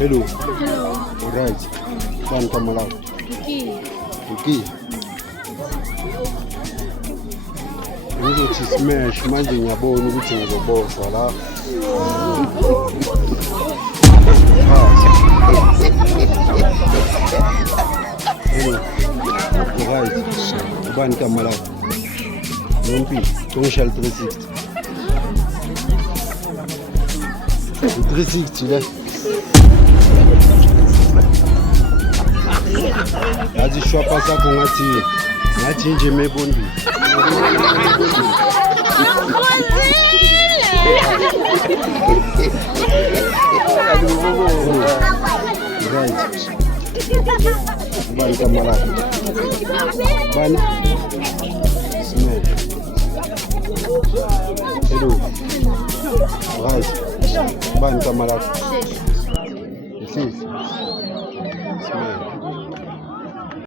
Hello. Hello. Alright. Ban kamala. Wiki. Ukuthi smash manje ngiyabona ukuthi ngizoboshwa la. Hello. Alright. Ban kamala. Nompi, Tonchal 360. 360 là. Vas-y, je suis pas ça qu'on a tiré. On a tiré, j'ai mes bondis. Ban camarade. Ban. Smash. Hello. Right. Ban camarade. Ici. Smash.